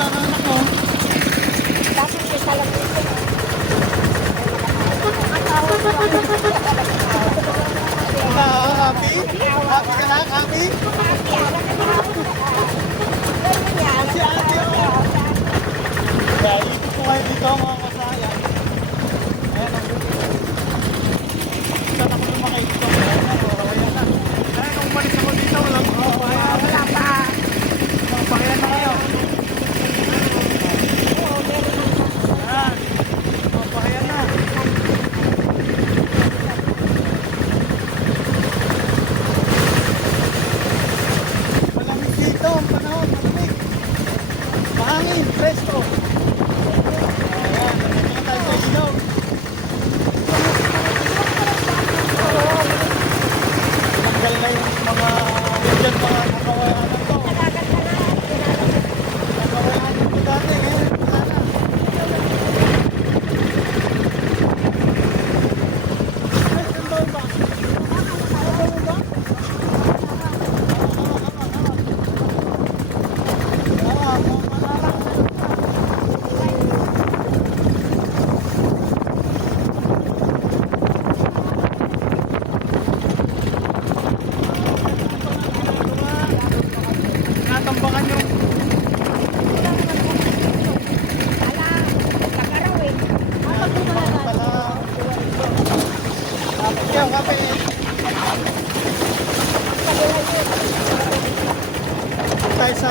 anak ko. hangin, presto.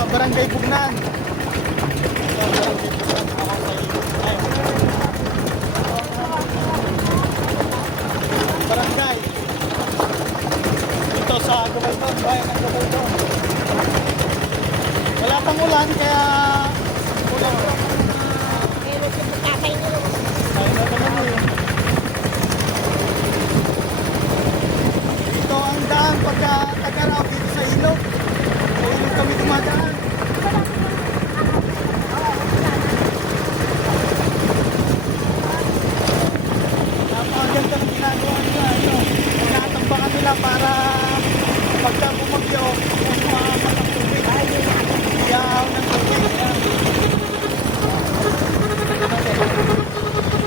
Barangay Bugnan. Barangay. Dito sa Gabaldon, bayan ng Gabaldon. Wala pang ulan kaya ulan. Ito ang daan tagaraw dito sa ilog. Sa ilog kami dumadaan. Napakaganda ng ginagawa nila. Ano, nila para pagka bumagyo, kung maamat ang tubig, iaaw ng tubig.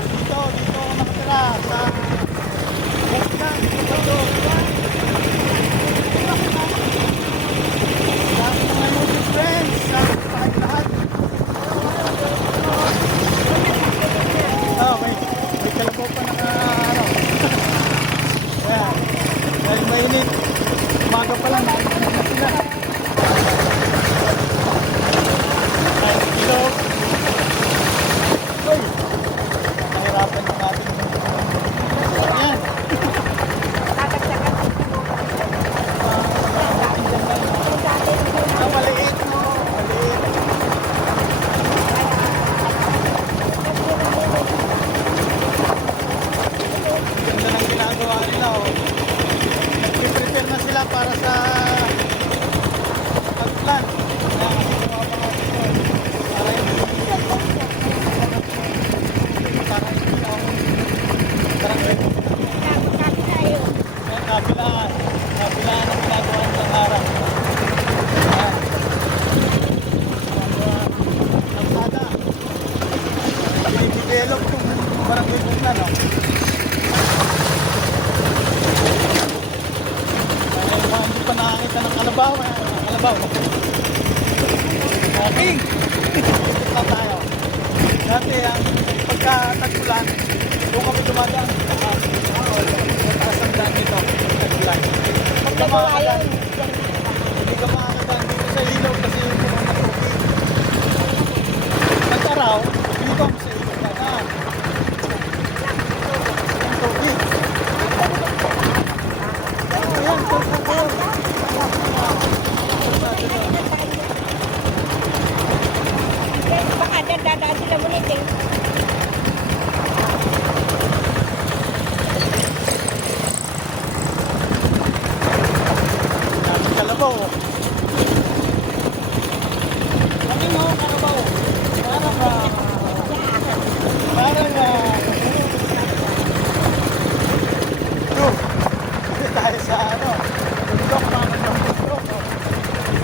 Dito, dito nakatira sa Buksan, dito. Sa aking mga movie friends, sa lahat-lahat. Oh, may, may kalabaw pa naka, ano. Ayan. Dahil mainit. Umaga pa lang, nakikita na sila. Ay, dito. Uy! Nahirapan yung ating Ayan. Ah, maliit, no? Maliit. Ganda ng ginagawa nila, oh. Nag-prepare na sila para sa pag-plant. Kaya kasi gumawa pa nga dito. Para yung para yung parang Sabi tayo. Ayan, kabilaan. Kabilaan ang ginagawa ng harap. Ayan. Ang kalsada. Dinidevelop yung barangay Buklan, no? Dahil mga hindi pa nakakita ng kalabaw. Kalabaw. Okay. Dito na tayo. Dati ang pagka tagpulan, doon kami dumadaan sa taas. Mataas ang daan dito. Tagpulan. Makakadaan, yun. hindi dito sa ilog kasi yung ng tubig. Pag-araw, dito kami sa ilog dadaan. Ang tubig. Oh, yan, tubig. Baka dadaan sila munit eh. Dami kalabaw. oh. Kami mo, kalabaw. Parang ba? Parang ba? Ito. Dito tayo sa ano. Bundok, mga bundok. oh.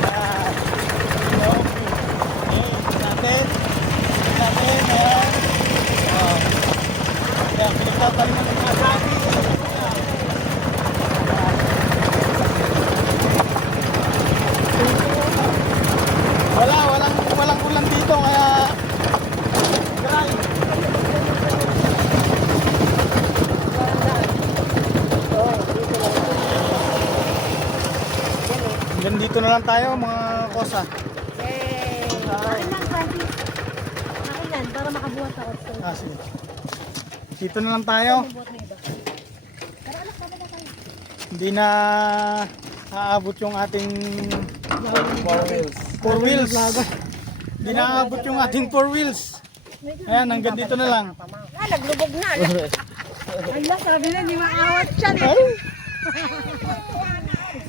Yan. Ilog. Eh, natin. Natin, ayan. Oh. Kaya pinagtatalim ng mga sabi. Wala, walang walang ulan dito kaya dry. Hanggang dito na lang tayo mga kosa. Eh, akin lang, Francis. Akin lang, para makabuhat ako. Ah, sige. Dito na lang tayo. Hindi na aabot yung ating Four wheels. four wheels. Hindi na aabot yung ating four wheels. Ayan, hanggang dito na lang. Ah, naglubog na. ala. Sabi na, hindi maawat siya. Ay!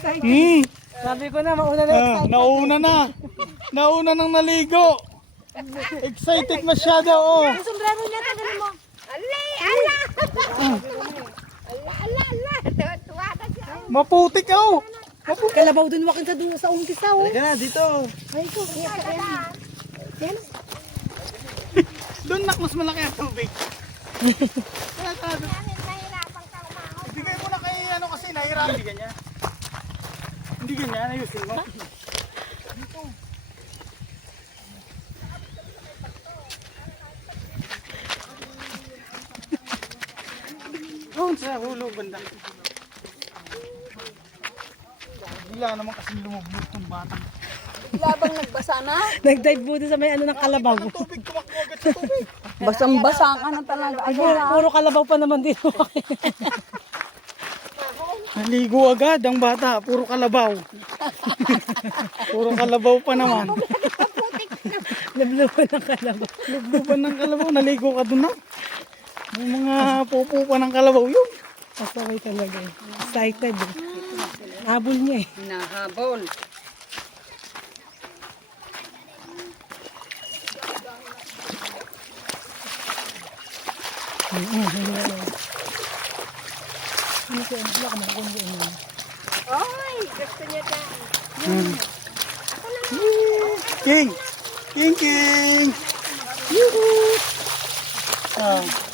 Hmm. Sabi ko na, mauna na Ah, nauna na. Nauna nang naligo. Excited masyado, oh. Ang sombrero niya, tagalin mo. Ala, ala. Ala, ala, ala. Tuwa na siya. Maputik, oh. Kalabaw dun wakin sa dulo sa umpisa, oh. Halika na, dito. Ay, ko, kaya ka yan. Yan. Doon nak mas malaki ang tubig. Kaya ka, doon. Nahirapan ka umahon. Ibigay mo na kay ano kasi nahirapan. Hindi ganyan. Hindi ganyan, ayusin mo. Doon sa hulo banda. Bigla naman kasi lumublog ng bata. Labang nagbasa na. Nag-dive doon sa may ano ng kalabaw. Tubig, tumakbo agad sa tubig. Basang-basa ka na talaga. Ay, puro, kalabaw pa naman din. Naligo agad ang bata, puro kalabaw. puro kalabaw pa naman. Nabluban ng kalabaw. Lugduban ng kalabaw, naligo ka doon na. May mga pupo pa ng kalabaw yun. Pasaway talaga. eh. Excited. eh. Habol niya eh. Nahabol. Ano ko, ano ko, ano ko, ano Oy, gusto niya ka. King! King King! Yuhu! Ah,